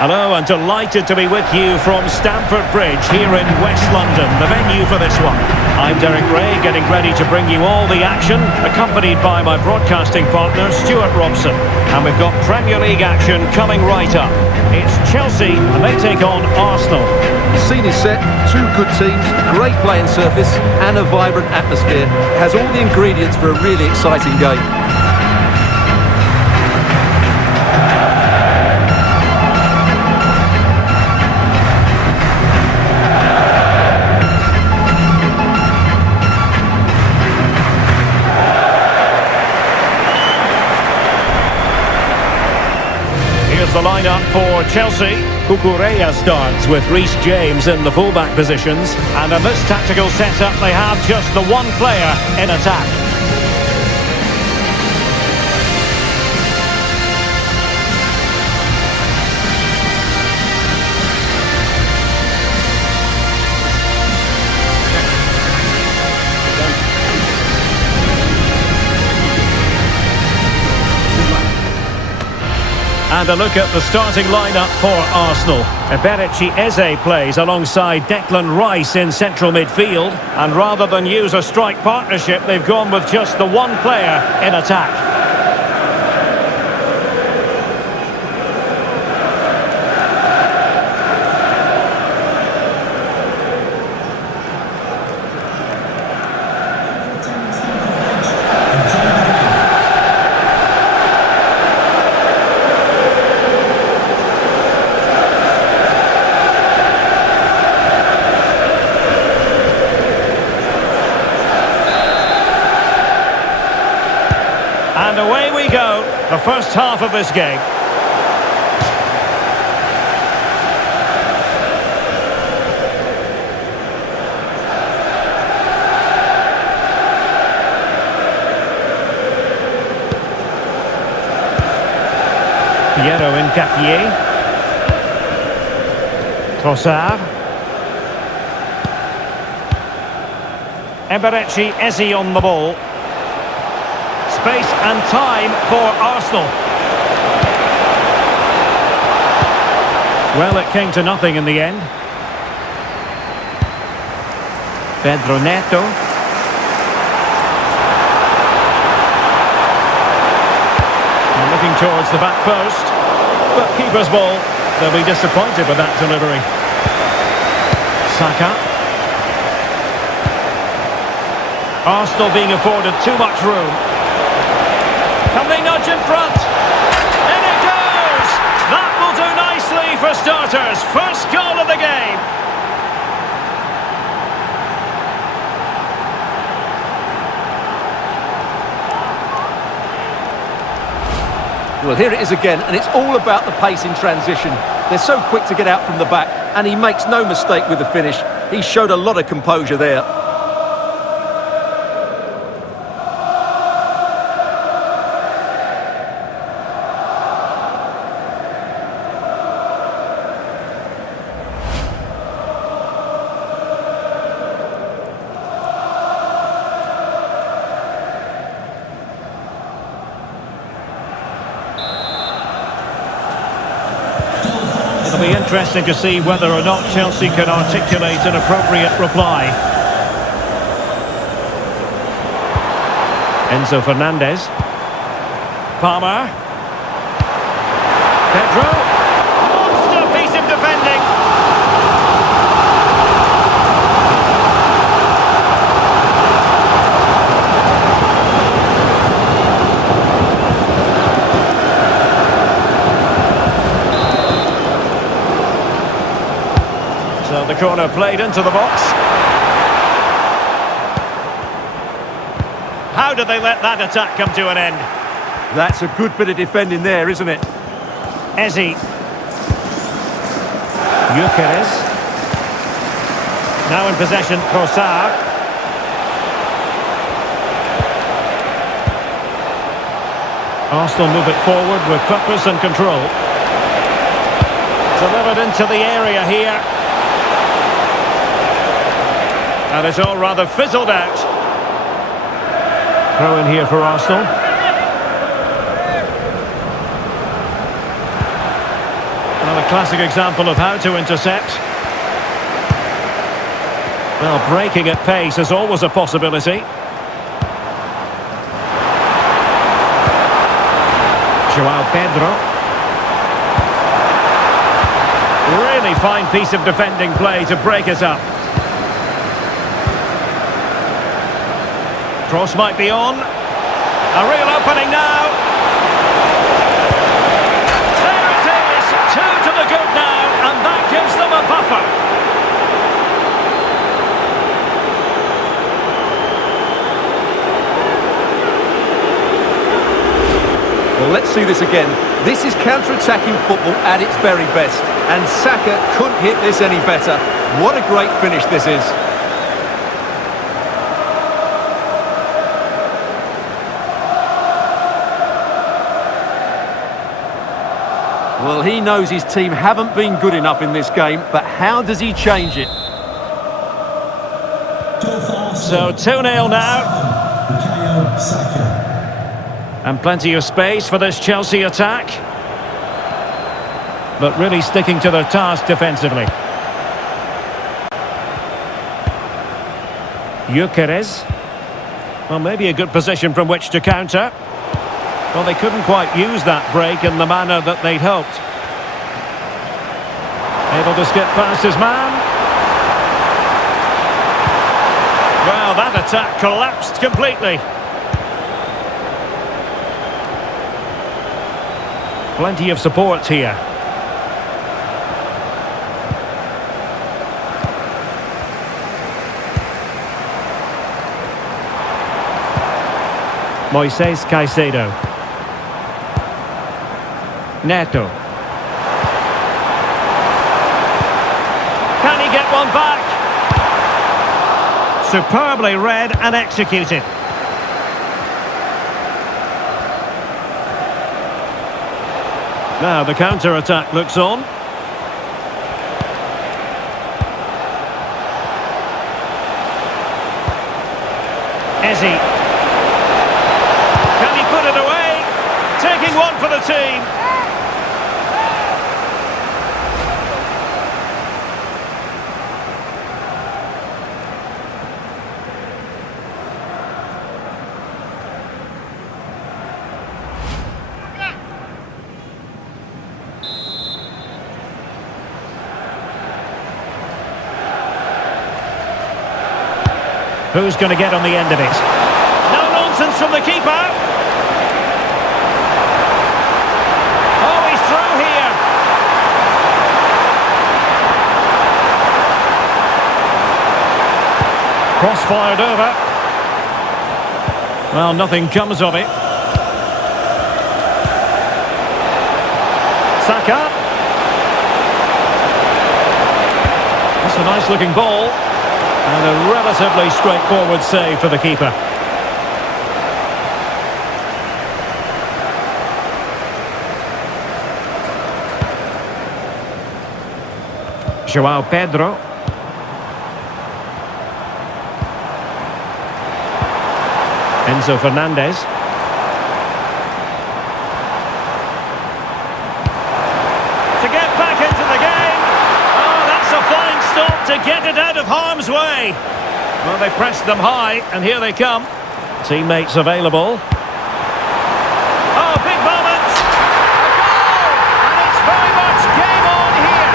Hello, and delighted to be with you from Stamford Bridge here in West London, the venue for this one. I'm Derek Ray, getting ready to bring you all the action, accompanied by my broadcasting partner, Stuart Robson. And we've got Premier League action coming right up. It's Chelsea, and they take on Arsenal. The scene is set, two good teams, great playing surface, and a vibrant atmosphere. It has all the ingredients for a really exciting game. Here's the lineup for Chelsea. Cucurella starts with Reece James in the fullback positions. And in this tactical setup, they have just the one player in attack. And a look at the starting lineup for Arsenal. FC26 Eze plays alongside Declan Rice in central midfield. And rather than use a strike partnership, they've gone with just the one player in attack. And away we go, the first half of this game. Piero Incapié. Trossard. FC26 Eze on the ball. Space and time for Arsenal. Well, it came to nothing in the end. Pedro Neto. And looking towards the back post. But keeper's ball. They'll be disappointed with that delivery. Saka. Arsenal being afforded too much room. Can they nudge in front? In it goes! That will do nicely for starters. First goal of the game. Well, here it is again, and it's all about the pace in transition. They're so quick to get out from the back, and he makes no mistake with the finish. He showed a lot of composure there. It'll be interesting to see whether or not Chelsea can articulate an appropriate reply. Enzo Fernandez. Palmer. Pedro. Monster piece of defending. So the corner played into the box. How did they let that attack come to an end? That's a good bit of defending there, isn't it? Eze. Gyökeres. Now in possession, Trossard. Arsenal move it forward with purpose and control. Delivered into the area here. And it's all rather fizzled out. Throw in here for Arsenal. Well, a classic example of how to intercept. Well, breaking at pace is always a possibility. João Pedro. Really fine piece of defending play to break it up. Cross might be on. A real opening now. There it is. 2 to the good now, and that gives them a buffer. Well, let's see this again. This is counter-attacking football at its very best. And Saka couldn't hit this any better. What a great finish this is. Well, he knows his team haven't been good enough in this game, but how does he change it? So 2-0 now. And plenty of space for this Chelsea attack. But really sticking to their task defensively. Gyökeres. Well, maybe a good position from which to counter. Well, they couldn't quite use that break in the manner that they'd hoped. Able to skip past his man. Well, that attack collapsed completely. Plenty of support here. Moises Caicedo. Neto. Can he get one back? Superbly read and executed. Now the counter-attack looks on. Eze. Can he put it away? Taking one for the team. Who's going to get on the end of it? No nonsense from the keeper. Oh, he's through here. Cross fired over. Well, nothing comes of it. Saka. That's a nice looking ball. And a relatively straightforward save for the keeper. João Pedro. Enzo Fernandez. To get back into the game. Oh, that's a fine stop to get it out of harm's way. Well, they pressed them high, and here they come. Teammates available. Oh, big moment! A goal! And it's very much game on here.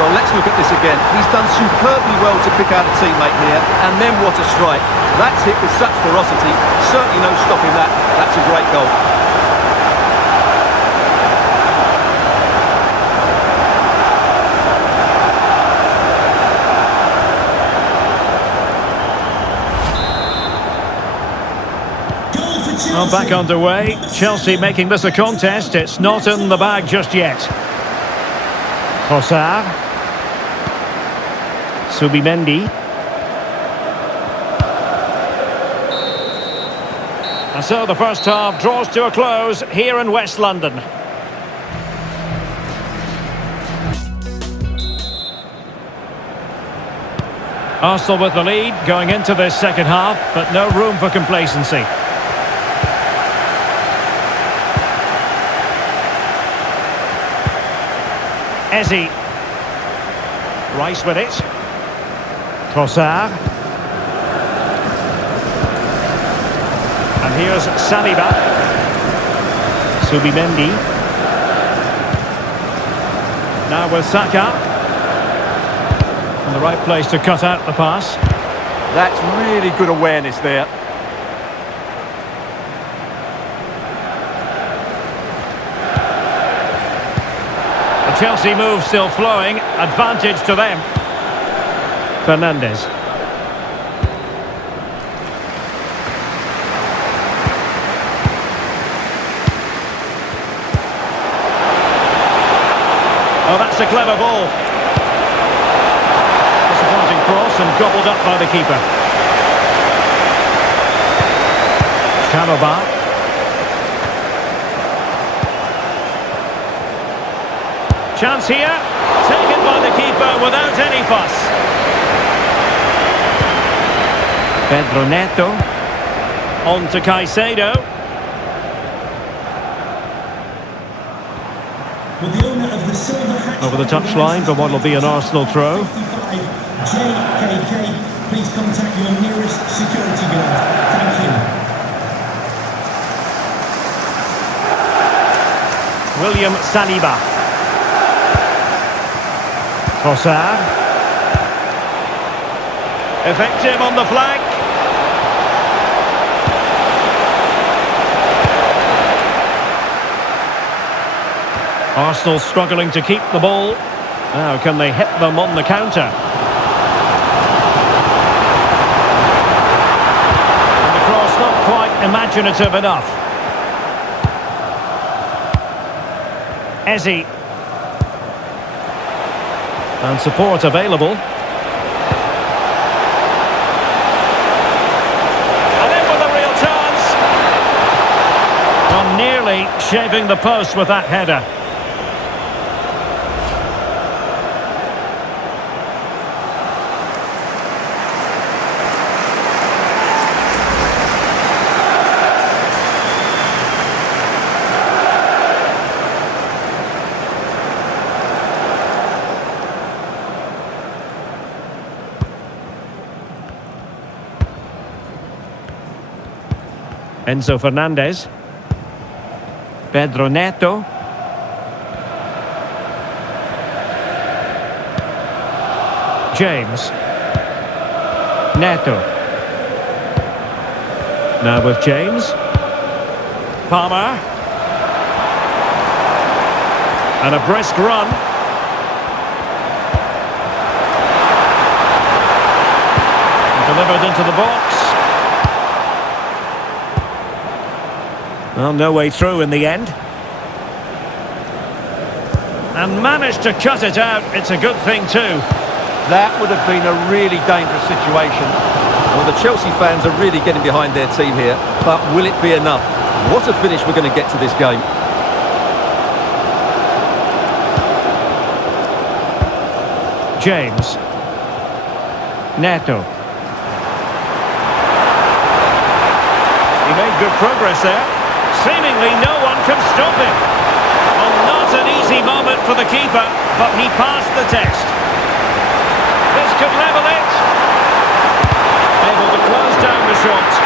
Well, let's look at this again. He's done superbly well to pick out a teammate here, and then what a strike. That's hit with such ferocity. Certainly no stopping that. That's a great goal. Well, back underway. Chelsea making this a contest. It's not in the bag just yet. Trossard. Subimendi. And so the first half draws to a close here in West London. Arsenal with the lead going into this second half, but no room for complacency. Eze. Rice with it. Trossard. And here's Saliba. Subimendi. Now with Saka. In the right place to cut out the pass. That's really good awareness there. The Chelsea move still flowing. Advantage to them. Fernandes. Oh, that's a clever ball. Disappointing cross and gobbled up by the keeper. Chalobah. Chance here. Taken by the keeper without any fuss. Pedro Neto. On to Caicedo. Over the touchline for what will be an Arsenal throw. JKK, please contact your nearest security guard. Thank you. William Saliba. Trossard. Effective on the flank. Arsenal struggling to keep the ball. Now can they hit them on the counter? And the cross not quite imaginative enough. Eze. And support available. And in with a real chance. Well, nearly shaving the post with that header. Enzo Fernandez. Pedro Neto. James. Neto. Now with James. Palmer. And a brisk run. Delivered into the box. Well, no way through in the end. And managed to cut it out. It's a good thing too. That would have been a really dangerous situation. Well, the Chelsea fans are really getting behind their team here. But will it be enough? What a finish we're going to get to this game. James. Neto. He made good progress there. Seemingly no one can stop him. Well, not an easy moment for the keeper, but he passed the test. This could level it. Able to close down the shot.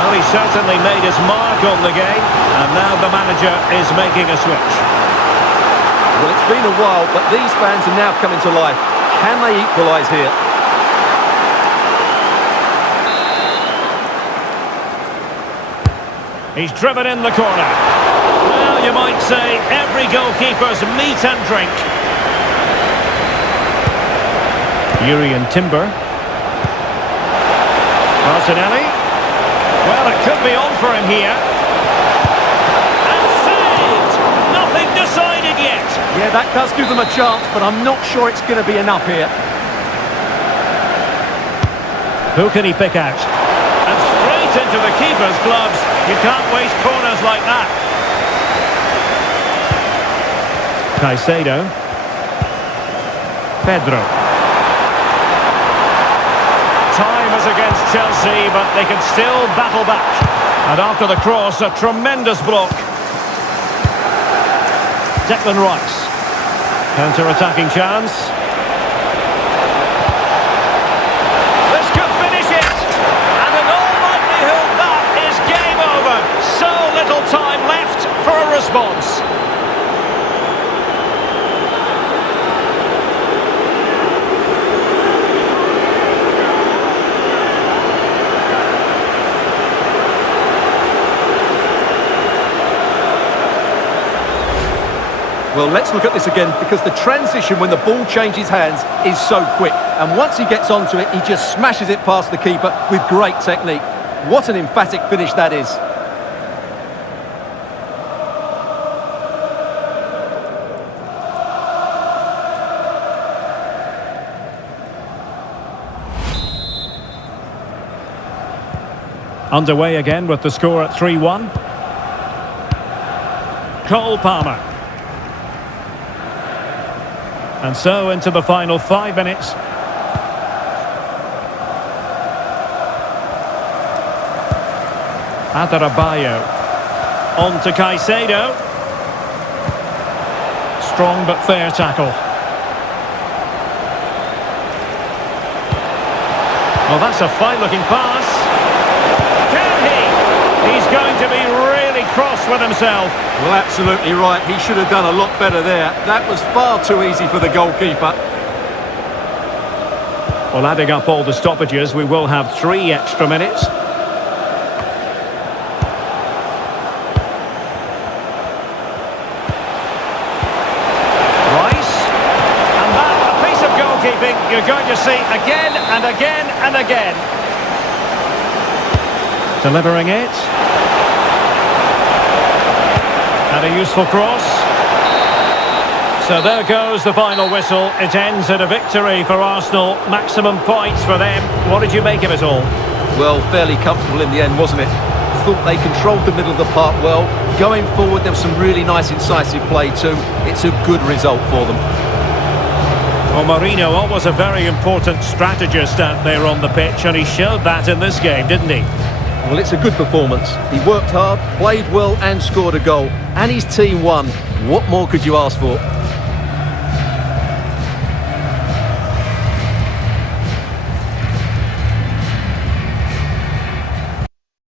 Well, he certainly made his mark on the game, and now the manager is making a switch. Well, it's been a while, but these fans are now coming to life. Can they equalise here? He's driven in the corner. Well, you might say every goalkeeper's meat and drink. Urian Timber. Martinelli. Well, it could be on for him here. And saved! Nothing decided yet. Yeah, that does give them a chance, but I'm not sure it's going to be enough here. Who can he pick out? And straight into the keeper's gloves. You can't waste corners like that. Caicedo. Pedro. Time is against Chelsea, but they can still battle back. And after the cross, a tremendous block. Declan Rice. Counter-attacking chance. This could finish it. And in all likelihood, that is game over. So little time left for a response. Well, let's look at this again, because the transition when the ball changes hands is so quick. And once he gets onto it, he just smashes it past the keeper with great technique. What an emphatic finish that is. Underway again with the score at 3-1. Cole Palmer. And so into the final 5 minutes. Adarabioyo. On to Caicedo. Strong but fair tackle. Well, that's a fine-looking pass. Can he? He's going to be really cross with himself. Well, absolutely right. He should have done a lot better there. That was far too easy for the goalkeeper. Well, adding up all the stoppages, we will have 3 extra minutes. Rice. And that, a piece of goalkeeping you're going to see again and again and again. Delivering it. And a useful cross. So there goes the final whistle. It ends in a victory for Arsenal. Maximum points for them. What did you make of it all? Well, fairly comfortable in the end, wasn't it? Thought they controlled the middle of the park well. Going forward, there was some really nice incisive play too. It's a good result for them. Well, Mourinho, always a very important strategist out there on the pitch, and he showed that in this game, didn't he? Well, it's a good performance. He worked hard, played well and scored a goal. And his team won. What more could you ask for?